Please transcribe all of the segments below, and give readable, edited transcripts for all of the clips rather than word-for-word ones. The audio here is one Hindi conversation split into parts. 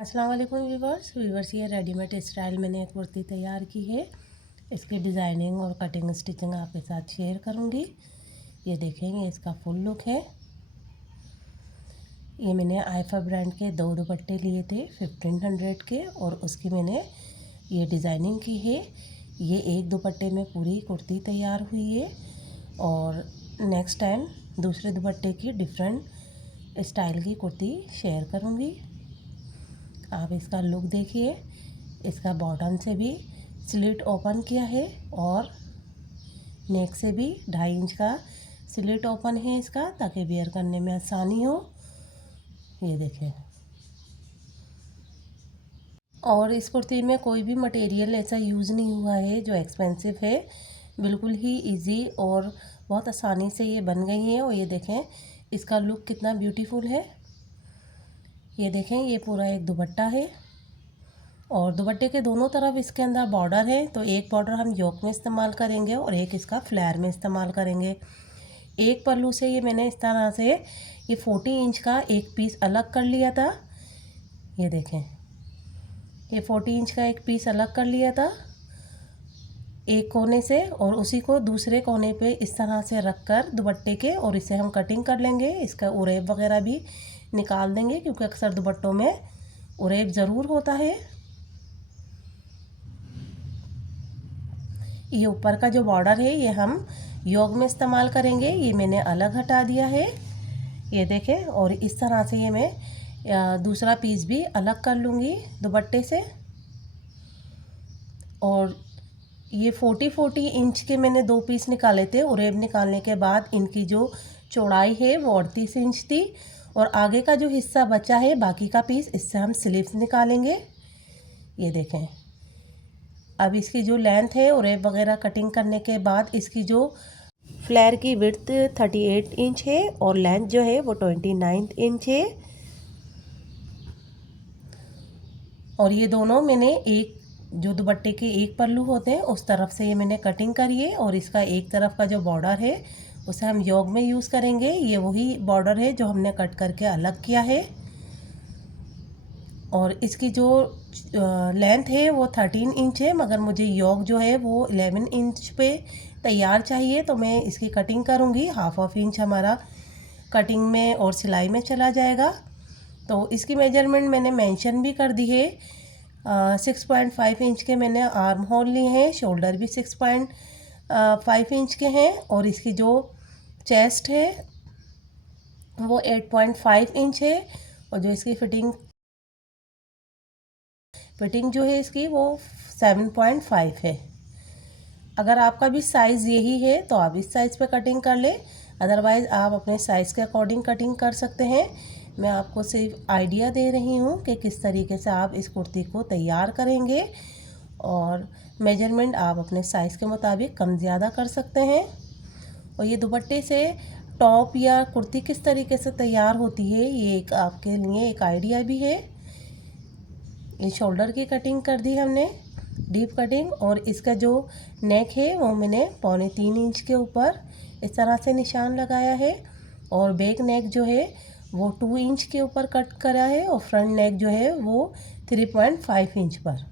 अस्सलाम वालेकुम वीवर्स ये रेडीमेड स्टाइल मैंने एक कुर्ती तैयार की है। इसकी डिज़ाइनिंग और कटिंग स्टिचिंग आपके साथ शेयर करूंगी। ये देखेंगे इसका फुल लुक है। ये मैंने आईफा ब्रांड के 2 दुपट्टे लिए थे 1500 के, और उसकी मैंने ये डिज़ाइनिंग की है। ये एक दुपट्टे में पूरी कुर्ती तैयार हुई है, और नेक्स्ट टाइम दूसरे दुपट्टे की डिफरेंट स्टाइल की कुर्ती शेयर करूँगी। आप इसका लुक देखिए। इसका बॉटम से भी स्लिट ओपन किया है, और नेक से भी 2.5 इंच का स्लिट ओपन है इसका, ताकि वेयर करने में आसानी हो। ये देखें। और इस कुर्ती में कोई भी मटेरियल ऐसा यूज़ नहीं हुआ है जो एक्सपेंसिव है। बिल्कुल ही इजी और बहुत आसानी से ये बन गई है। और ये देखें इसका लुक कितना ब्यूटीफुल है। ये देखें, ये पूरा एक दुपट्टा है, और दुपट्टे के दोनों तरफ इसके अंदर बॉर्डर है। तो एक बॉर्डर हम योक में इस्तेमाल करेंगे और एक इसका फ्लेयर में इस्तेमाल करेंगे। एक पल्लू से ये मैंने इस तरह से ये 40 इंच का एक पीस अलग कर लिया था। ये देखें, ये 40 इंच का एक पीस अलग कर लिया था एक कोने से, और उसी को दूसरे कोने पे इस तरह से रख कर दुपट्टे के, और इसे हम कटिंग कर लेंगे। इसका उरेब वगैरह भी निकाल देंगे, क्योंकि अक्सर दुपट्टों में उरेब ज़रूर होता है। ये ऊपर का जो बॉर्डर है ये हम योक में इस्तेमाल करेंगे। ये मैंने अलग हटा दिया है। ये देखें, और इस तरह से ये मैं दूसरा पीस भी अलग कर लूँगी दुपट्टे से। और ये 40 इंच के मैंने 2 पीस निकाले थे। उरेब निकालने के बाद इनकी जो चौड़ाई है वो 38 इंच थी, और आगे का जो हिस्सा बचा है बाकी का पीस, इससे हम स्लीव्स निकालेंगे। ये देखें। अब इसकी जो लेंथ है उरेब वगैरह कटिंग करने के बाद, इसकी जो फ्लेयर की विड्थ 38 इंच है, और लेंथ जो है वो 29 इंच है। और ये दोनों मैंने एक जो दुपट्टे के एक पल्लू होते हैं उस तरफ से ये मैंने कटिंग करी है, और इसका एक तरफ का जो बॉर्डर है उसे हम योक में यूज़ करेंगे। ये वही बॉर्डर है जो हमने कट करके अलग किया है। और इसकी जो लेंथ है वो 13 इंच है, मगर मुझे योक जो है वो 11 इंच पे तैयार चाहिए। तो मैं इसकी कटिंग करूँगी। हाफ इंच हमारा कटिंग में और सिलाई में चला जाएगा। तो इसकी मेजरमेंट मैंने मेंशन भी कर दी है। 6.5 इंच के मैंने आर्म होल लिए हैं, शोल्डर भी 6.5 इंच के हैं, और इसकी जो चेस्ट है वो 8.5 इंच है, और जो इसकी फिटिंग जो है इसकी वो 7.5 है। अगर आपका भी साइज़ यही है तो आप इस साइज़ पे कटिंग कर ले, अदरवाइज़ आप अपने साइज़ के अकॉर्डिंग कटिंग कर सकते हैं। मैं आपको सिर्फ आइडिया दे रही हूँ कि किस तरीके से आप इस कुर्ती को तैयार करेंगे, और मेजरमेंट आप अपने साइज़ के मुताबिक कम ज़्यादा कर सकते हैं। और ये दुपट्टे से टॉप या कुर्ती किस तरीके से तैयार होती है, ये एक आपके लिए एक आइडिया भी है। ये शोल्डर की कटिंग कर दी हमने, डीप कटिंग, और इसका जो नेक है वो मैंने 3.25 इंच के ऊपर इस तरह से निशान लगाया है, और बैक नेक जो है वो 2 इंच के ऊपर कट करा है, और फ्रंट नेक जो है वो 3.5 इंच पर।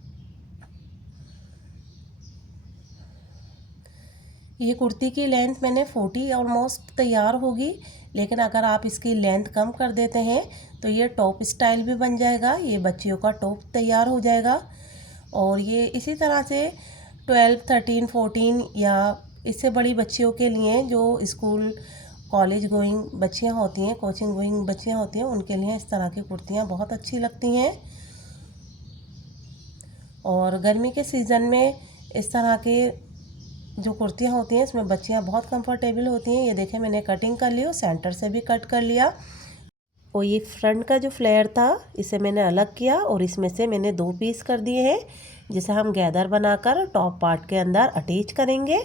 ये कुर्ती की लेंथ मैंने 40 ऑलमोस्ट तैयार होगी, लेकिन अगर आप इसकी लेंथ कम कर देते हैं तो ये टॉप स्टाइल भी बन जाएगा। ये बच्चियों का टॉप तैयार हो जाएगा। और ये इसी तरह से 12, 13, 14 या इससे बड़ी बच्चियों के लिए जो स्कूल कॉलेज गोइंग बच्चियां होती हैं, कोचिंग गोइंग बच्चियां होती हैं, उनके लिए इस तरह की कुर्तियां बहुत अच्छी लगती हैं। और गर्मी के सीज़न में इस तरह के जो कुर्तियाँ होती हैं इसमें बच्चियाँ बहुत कंफर्टेबल होती हैं। ये देखें, मैंने कटिंग कर ली और सेंटर से भी कट कर लिया। और ये फ्रंट का जो फ्लेयर था इसे मैंने अलग किया, और इसमें से मैंने 2 पीस कर दिए हैं, जिसे हम गैदर बनाकर टॉप पार्ट के अंदर अटैच करेंगे।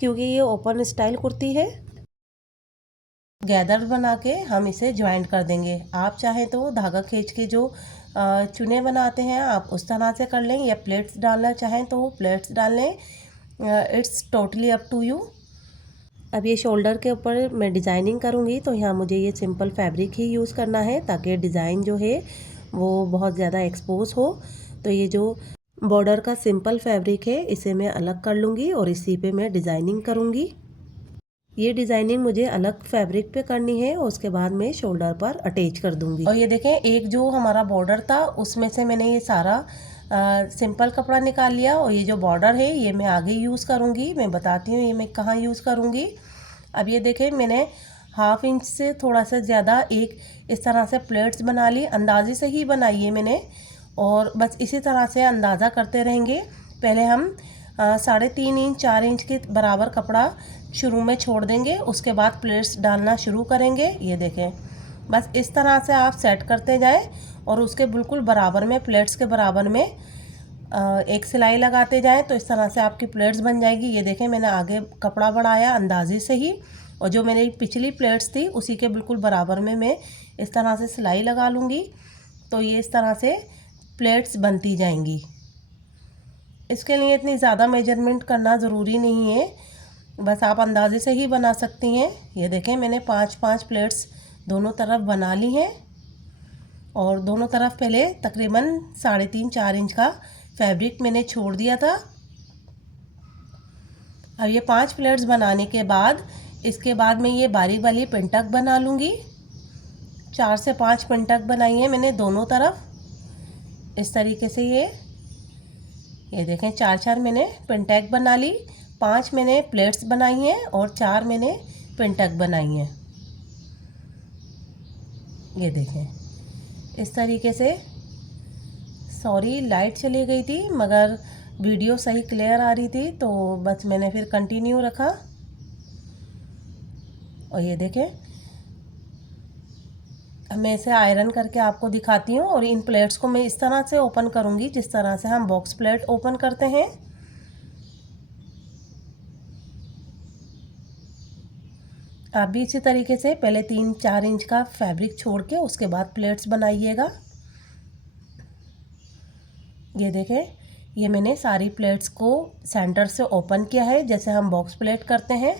क्योंकि ये ओपन स्टाइल कुर्ती है, गैदर बना के हम इसे ज्वाइंट कर देंगे। आप चाहें तो धागा खींच के जो चुने बनाते हैं आप उस तरह से कर लें, या प्लेट्स डालना चाहें तो प्लेट्स डाल लें। It's totally up to you. अब ये शोल्डर के ऊपर मैं डिज़ाइनिंग करूँगी, तो यहाँ मुझे ये सिंपल फैब्रिक ही यूज़ करना है, ताकि डिज़ाइन जो है वो बहुत ज़्यादा एक्सपोज हो। तो ये जो बॉर्डर का सिंपल फैब्रिक है इसे मैं अलग कर लूँगी और इसी पे मैं डिज़ाइनिंग करूँगी। ये डिज़ाइनिंग मुझे अलग फैब्रिक पे करनी है और उसके बाद मैं शोल्डर पर अटैच कर दूँगी। और ये देखें, एक जो हमारा बॉर्डर था उसमें से मैंने ये सारा सिंपल कपड़ा निकाल लिया और ये जो बॉर्डर है ये मैं आगे यूज़ करूँगी। मैं बताती हूँ ये मैं कहाँ यूज़ करूँगी। अब ये देखें, मैंने 1/2 इंच से थोड़ा सा ज़्यादा एक इस तरह से प्लेट्स बना ली। अंदाजे से ही बनाई है मैंने और बस इसी तरह से अंदाज़ा करते रहेंगे। पहले हम 3.5 इंच 4 इंच के बराबर कपड़ा शुरू में छोड़ देंगे, उसके बाद प्लेट्स डालना शुरू करेंगे। ये देखें, बस इस तरह से आप सेट करते जाएं और उसके बिल्कुल बराबर में, प्लेट्स के बराबर में एक सिलाई लगाते जाएं तो इस तरह से आपकी प्लेट्स बन जाएगी। ये देखें, मैंने आगे कपड़ा बढ़ाया अंदाजे से ही और जो मेरी पिछली प्लेट्स थी उसी के बिल्कुल बराबर में मैं इस तरह से सिलाई लगा लूँगी। तो ये इस तरह से प्लेट्स बनती जाएंगी। इसके लिए इतनी ज़्यादा मेजरमेंट करना ज़रूरी नहीं है, बस आप अंदाजे से ही बना सकती हैं। ये देखें, मैंने 5-5 प्लेट्स दोनों तरफ बना ली हैं और दोनों तरफ पहले तकरीबन 3.5-4 इंच का फैब्रिक मैंने छोड़ दिया था। अब ये 5 प्लेट्स बनाने के बाद इसके बाद मैं ये बारीक वाली पिंटक बना लूँगी। 4 से 5 पिंटक बनाई है मैंने दोनों तरफ इस तरीके से। ये देखें, 4-4 मैंने पिंटक बना ली, 5 मैंने प्लेट्स बनाई हैं और 4 मैंने पिंटक बनाई हैं। ये देखें इस तरीके से। सॉरी, लाइट चली गई थी मगर वीडियो सही क्लियर आ रही थी तो बस मैंने फिर कंटिन्यू रखा। और ये देखें, अब मैं इसे आयरन करके आपको दिखाती हूँ और इन प्लेट्स को मैं इस तरह से ओपन करूँगी जिस तरह से हम बॉक्स प्लेट ओपन करते हैं। आप भी इसी तरीके से पहले 3-4 इंच का फैब्रिक छोड़ के उसके बाद प्लेट्स बनाइएगा। ये देखें, ये मैंने सारी प्लेट्स को सेंटर से ओपन किया है जैसे हम बॉक्स प्लेट करते हैं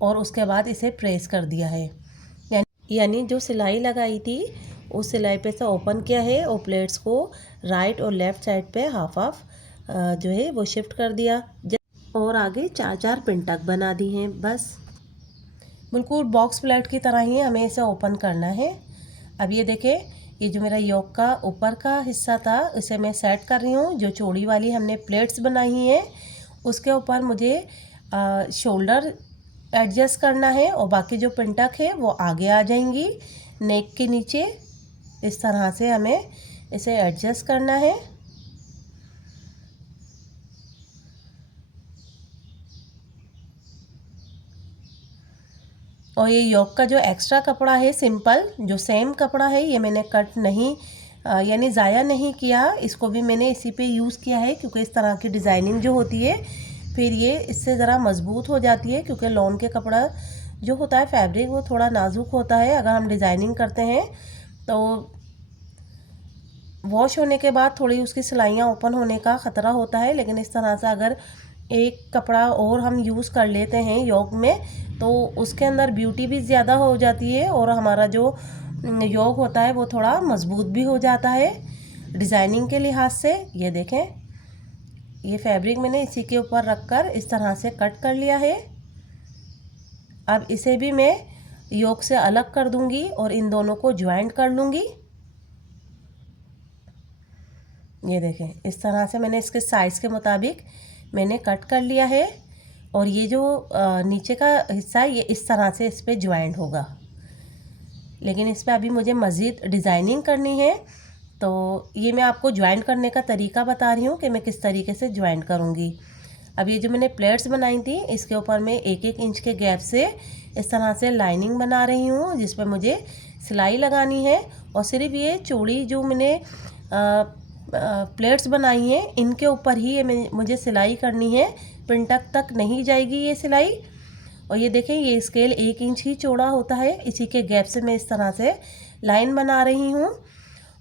और उसके बाद इसे प्रेस कर दिया है। यानी जो सिलाई लगाई थी उस सिलाई पे से ओपन किया है और प्लेट्स को राइट और लेफ़्ट साइड पे हाफ जो है वो शिफ्ट कर दिया और आगे 4-4 पिंटक बना दी हैं। बस बिल्कुल बॉक्स प्लेट की तरह ही हमें इसे ओपन करना है। अब ये देखें, ये जो मेरा योक का ऊपर का हिस्सा था इसे मैं सेट कर रही हूँ। जो चौड़ी वाली हमने प्लेट्स बनाई हैं उसके ऊपर मुझे शोल्डर एडजस्ट करना है और बाकी जो पिंटक है वो आगे आ जाएंगी नेक के नीचे। इस तरह से हमें इसे एडजस्ट करना है। और ये योक का जो एक्स्ट्रा कपड़ा है सिंपल जो सेम कपड़ा है ये मैंने कट नहीं यानी ज़ाया नहीं किया, इसको भी मैंने इसी पे यूज़ किया है क्योंकि इस तरह की डिज़ाइनिंग जो होती है फिर ये इससे ज़रा मज़बूत हो जाती है। क्योंकि लॉन के कपड़ा जो होता है फैब्रिक वो थोड़ा नाजुक होता है, अगर हम डिज़ाइनिंग करते हैं तो वॉश होने के बाद थोड़ी उसकी सिलाइयाँ ओपन होने का ख़तरा होता है। लेकिन इस तरह से अगर एक कपड़ा और हम यूज़ कर लेते हैं योक में तो उसके अंदर ब्यूटी भी ज़्यादा हो जाती है और हमारा जो योक होता है वो थोड़ा मज़बूत भी हो जाता है डिज़ाइनिंग के लिहाज से। ये देखें, ये फैब्रिक मैंने इसी के ऊपर रखकर इस तरह से कट कर लिया है। अब इसे भी मैं योक से अलग कर दूंगी और इन दोनों को ज्वाइंट कर लूँगी। ये देखें, इस तरह से मैंने इसके साइज़ के मुताबिक मैंने कट कर लिया है और ये जो नीचे का हिस्सा ये इस तरह से इस पर ज्वाइंट होगा। लेकिन इस पर अभी मुझे मज़ीद डिज़ाइनिंग करनी है तो ये मैं आपको ज्वाइंट करने का तरीका बता रही हूँ कि मैं किस तरीके से ज्वाइंट करूँगी। अब ये जो मैंने प्लेट्स बनाई थी इसके ऊपर मैं 1-1 इंच के गैप से इस तरह से लाइनिंग बना रही हूँ जिस पर मुझे सिलाई लगानी है। और सिर्फ ये चौड़ी जो मैंने प्लेट्स बनाई हैं इनके ऊपर ही ये मुझे सिलाई करनी है, पिंटक तक नहीं जाएगी ये सिलाई। और ये देखें, ये स्केल 1 इंच ही चौड़ा होता है, इसी के गैप से मैं इस तरह से लाइन बना रही हूँ।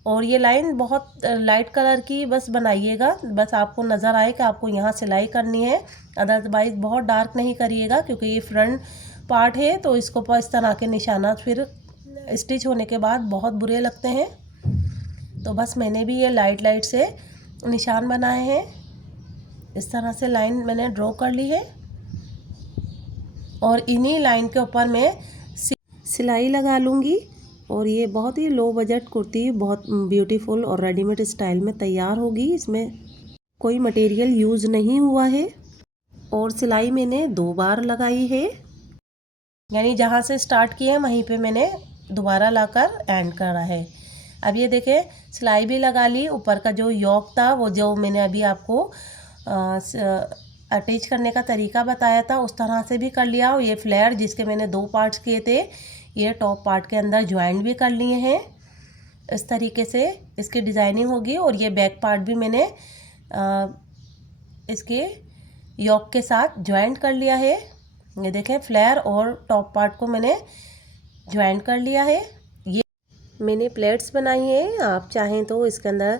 और ये लाइन बहुत लाइट कलर की बस बनाइएगा, बस आपको नज़र आए कि आपको यहाँ सिलाई करनी है, अदरवाइज़ बहुत डार्क नहीं करिएगा क्योंकि ये फ्रंट पार्ट है तो इसको इस तरह के निशाना फिर स्टिच होने के बाद बहुत बुरे लगते हैं। तो बस मैंने भी ये लाइट लाइट से निशान बनाए हैं। इस तरह से लाइन मैंने ड्रॉ कर ली है और इन्हीं लाइन के ऊपर मैं सिलाई लगा लूँगी। और ये बहुत ही लो बजट कुर्ती बहुत ब्यूटीफुल और रेडीमेड स्टाइल में तैयार होगी। इसमें कोई मटेरियल यूज़ नहीं हुआ है और सिलाई मैंने 2 बार लगाई है, यानी जहाँ से स्टार्ट किए वहीं पे मैंने दोबारा लाकर एंड करा है। अब ये देखें सिलाई भी लगा ली। ऊपर का जो योक था वो जो मैंने अभी आपको अटैच करने का तरीका बताया था उस तरह से भी कर लिया। और ये फ्लेयर जिसके मैंने 2 पार्ट्स किए थे ये टॉप पार्ट के अंदर ज्वाइंट भी कर लिए हैं। इस तरीके से इसकी डिज़ाइनिंग होगी। और ये बैक पार्ट भी मैंने इसके योक के साथ ज्वाइंट कर लिया है। ये देखें फ्लेयर और टॉप पार्ट को मैंने ज्वाइंट कर लिया है। ये मैंने प्लेट्स बनाई हैं। आप चाहें तो इसके अंदर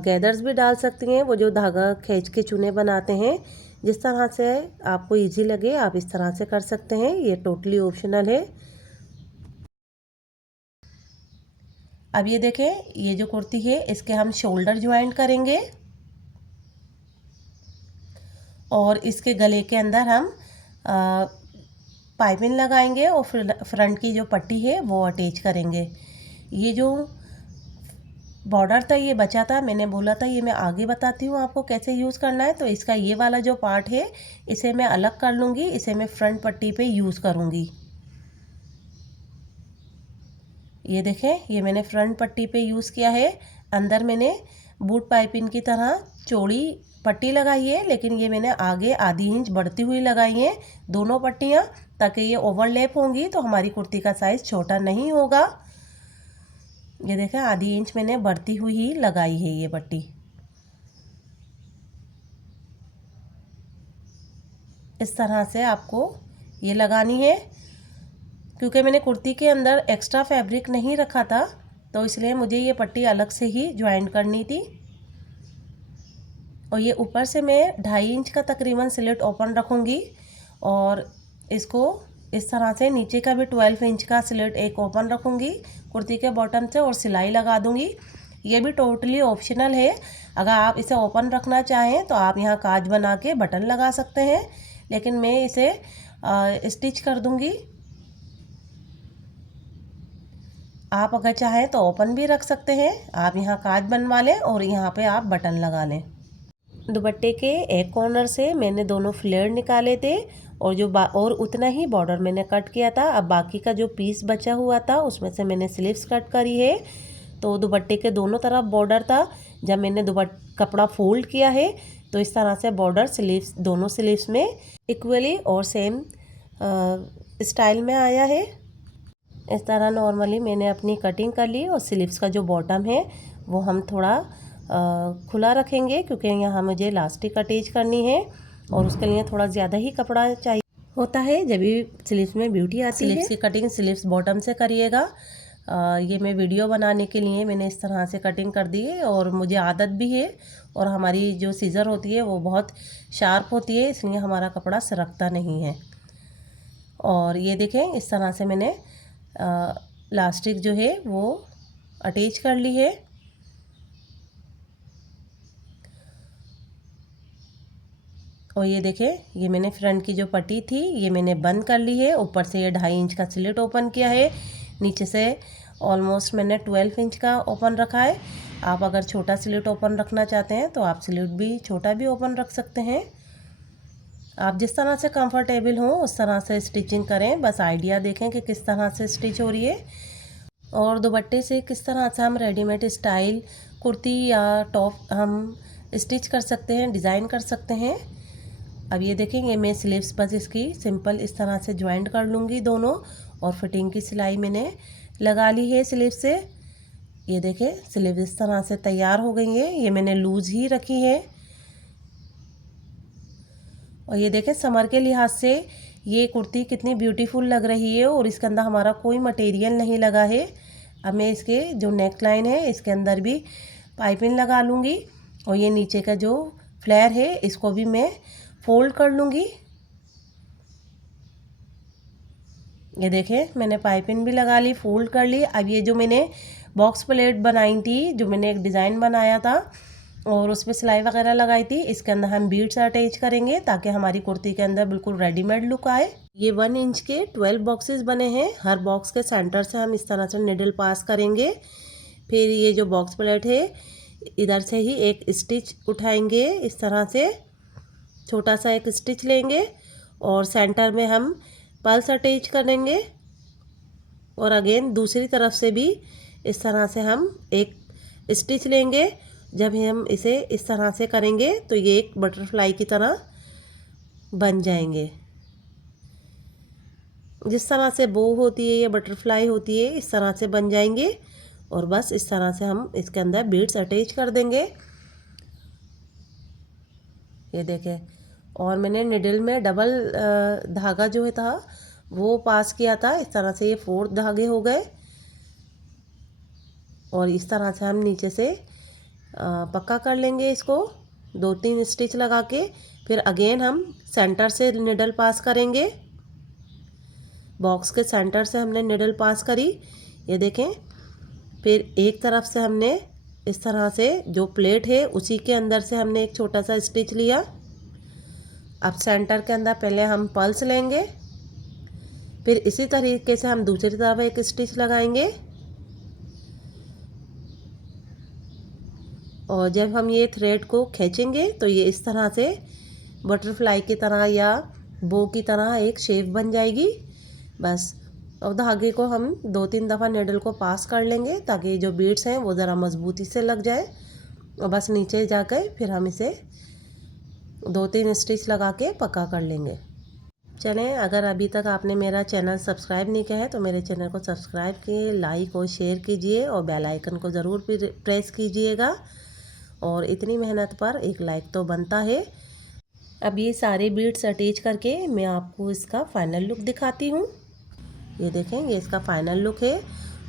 गैदर्स भी डाल सकती हैं, वो जो धागा खींच के चूने बनाते हैं। जिस तरह से आपको इजी लगे आप इस तरह से कर सकते हैं, ये टोटली ऑप्शनल है। अब ये देखें ये जो कुर्ती है इसके हम शोल्डर ज्वाइंट करेंगे और इसके गले के अंदर हम पाइपिंग लगाएंगे और फ्रंट की जो पट्टी है वो अटैच करेंगे। ये जो बॉर्डर था ये बचा था, मैंने बोला था ये मैं आगे बताती हूँ आपको कैसे यूज़ करना है। तो इसका ये वाला जो पार्ट है इसे मैं अलग कर लूँगी, इसे मैं फ्रंट पट्टी पे यूज़ करूँगी। ये देखें ये मैंने फ्रंट पट्टी पे यूज़ किया है। अंदर मैंने बूट पाइपिंग की तरह चौड़ी पट्टी लगाई है, लेकिन ये मैंने आगे आधी इंच बढ़ती हुई लगाई है दोनों पट्टियाँ, ताकि ये ओवरलैप होंगी तो हमारी कुर्ती का साइज़ छोटा नहीं होगा। ये देखें आधी इंच मैंने बढ़ती हुई ही लगाई है ये पट्टी। इस तरह से आपको ये लगानी है। क्योंकि मैंने कुर्ती के अंदर एक्स्ट्रा फैब्रिक नहीं रखा था तो इसलिए मुझे ये पट्टी अलग से ही ज्वाइंट करनी थी। और ये ऊपर से मैं 2.5 इंच का तकरीबन स्लिट ओपन रखूँगी और इसको इस तरह से नीचे का भी 12 इंच का स्लिट एक ओपन रखूँगी कुर्ती के बॉटम से और सिलाई लगा दूँगी। ये भी टोटली ऑप्शनल है। अगर आप इसे ओपन रखना चाहें तो आप यहाँ काज बना के बटन लगा सकते हैं, लेकिन मैं इसे स्टिच कर दूँगी। आप अगर चाहें तो ओपन भी रख सकते हैं। आप यहाँ काज बनवा लें और यहाँ पे आप बटन लगा लें। दुपट्टे के एक कॉर्नर से मैंने दोनों फ्लेयर निकाले थे और और उतना ही बॉर्डर मैंने कट किया था। अब बाकी का जो पीस बचा हुआ था उसमें से मैंने स्लीव्स कट करी है। तो दुपट्टे के दोनों तरफ बॉर्डर था। जब मैंने कपड़ा फोल्ड किया है तो इस तरह से बॉर्डर स्लीव्स दोनों स्लीव्स में इक्वली और सेम स्टाइल में आया है। इस तरह नॉर्मली मैंने अपनी कटिंग कर ली और स्लीव्स का जो बॉटम है वो हम थोड़ा खुला रखेंगे, क्योंकि यहाँ मुझे इलास्टिक अटैच करनी है और उसके लिए थोड़ा ज़्यादा ही कपड़ा चाहिए होता है जब भी स्लीव्स में ब्यूटी आती है। स्लीव्स की कटिंग स्लीव्स बॉटम से करिएगा। ये मैं वीडियो बनाने के लिए मैंने इस तरह से कटिंग कर दी है और मुझे आदत भी है और हमारी जो सीज़र होती है वो बहुत शार्प होती है, इसलिए हमारा कपड़ा सरकता नहीं है। और ये देखें इस तरह से मैंने इलास्टिक जो है वो अटैच कर ली है। और ये देखें ये मैंने फ्रंट की जो पट्टी थी ये मैंने बंद कर ली है। ऊपर से ये 2.5 इंच का स्लिट ओपन किया है, नीचे से ऑलमोस्ट मैंने 12 इंच का ओपन रखा है। आप अगर छोटा स्लिट ओपन रखना चाहते हैं तो आप स्लिट भी छोटा भी ओपन रख सकते हैं। आप जिस तरह से कंफर्टेबल हो उस तरह से स्टिचिंग करें, बस आइडिया देखें कि किस तरह से स्टिच हो रही है और दुपट्टे से किस तरह से हम रेडीमेड स्टाइल कुर्ती या टॉप हम स्टिच कर सकते हैं, डिज़ाइन कर सकते हैं। अब ये देखेंगे मैं स्लीव्स बस इसकी सिंपल इस तरह से ज्वाइंट कर लूँगी दोनों और फिटिंग की सिलाई मैंने लगा ली है स्लीव से। ये देखें स्लीव इस तरह से तैयार हो गई है। ये मैंने लूज़ ही रखी है और ये देखें समर के लिहाज से ये कुर्ती कितनी ब्यूटीफुल लग रही है और इसके अंदर हमारा कोई मटेरियल नहीं लगा है। अब मैं इसके जो नेक लाइन है इसके अंदर भी पाइपिंग लगा लूँगी और ये नीचे का जो फ्लेयर है इसको भी मैं फोल्ड कर लूँगी। ये देखें मैंने पाइपिंग भी लगा ली, फोल्ड कर ली। अब ये जो मैंने बॉक्स प्लेट बनाई थी, जो मैंने एक डिज़ाइन बनाया था और उसमें सिलाई वगैरह लगाई थी। इसके अंदर हम बीड्स अटैच करेंगे ताकि हमारी कुर्ती के अंदर बिल्कुल रेडीमेड लुक आए। ये 1 इंच के 12 बॉक्सेस बने हैं। हर बॉक्स के सेंटर से हम इस तरह से निडल पास करेंगे। फिर ये जो बॉक्स प्लेट है इधर से ही एक स्टिच उठाएंगे, इस तरह से छोटा सा एक स्टिच लेंगे और सेंटर में हम पल्स अटैच करेंगे और अगेन दूसरी तरफ से भी इस तरह से हम एक स्टिच लेंगे। जब हम इसे इस तरह से करेंगे तो ये एक बटरफ्लाई की तरह बन जाएंगे। जिस तरह से बो होती है या बटरफ्लाई होती है इस तरह से बन जाएंगे और बस इस तरह से हम इसके अंदर बीड्स अटैच कर देंगे। ये देखें, और मैंने निडल में डबल धागा जो है था वो पास किया था। इस तरह से ये 4 धागे हो गए और इस तरह से हम नीचे से पक्का कर लेंगे इसको 2-3 स्टिच लगा के। फिर अगेन हम सेंटर से निडल पास करेंगे। बॉक्स के सेंटर से हमने निडल पास करी, ये देखें। फिर एक तरफ से हमने इस तरह से जो प्लेट है उसी के अंदर से हमने एक छोटा सा स्टिच लिया। अब सेंटर के अंदर पहले हम पल्स लेंगे, फिर इसी तरीके से हम दूसरी तरफ एक स्टिच लगाएंगे और जब हम ये थ्रेड को खींचेंगे तो ये इस तरह से बटरफ्लाई की तरह या बो की तरह एक शेप बन जाएगी। बस अब धागे को हम 2-3 दफ़ा निडल को पास कर लेंगे ताकि जो बीड्स हैं वो ज़रा मजबूती से लग जाए और बस नीचे जाकर फिर हम इसे 2-3 स्टिच लगा के पक्का कर लेंगे। चलें, अगर अभी तक आपने मेरा चैनल सब्सक्राइब नहीं किया है तो मेरे चैनल को सब्सक्राइब कीजिए, लाइक और शेयर कीजिए और बेल आइकन को ज़रूर प्रेस कीजिएगा। और इतनी मेहनत पर एक लाइक तो बनता है। अब ये सारे बीड्स अटैच करके मैं आपको इसका फाइनल लुक दिखाती हूँ। ये देखें, ये इसका फाइनल लुक है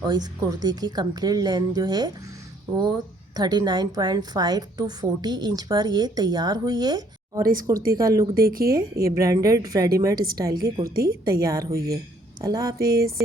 और इस कुर्ती की कंप्लीट लेंथ जो है वो 39.5 to 40 इंच पर ये तैयार हुई है। और इस कुर्ती का लुक देखिए, ये ब्रांडेड रेडीमेड स्टाइल की कुर्ती तैयार हुई है। अल्लाह हाफिज़।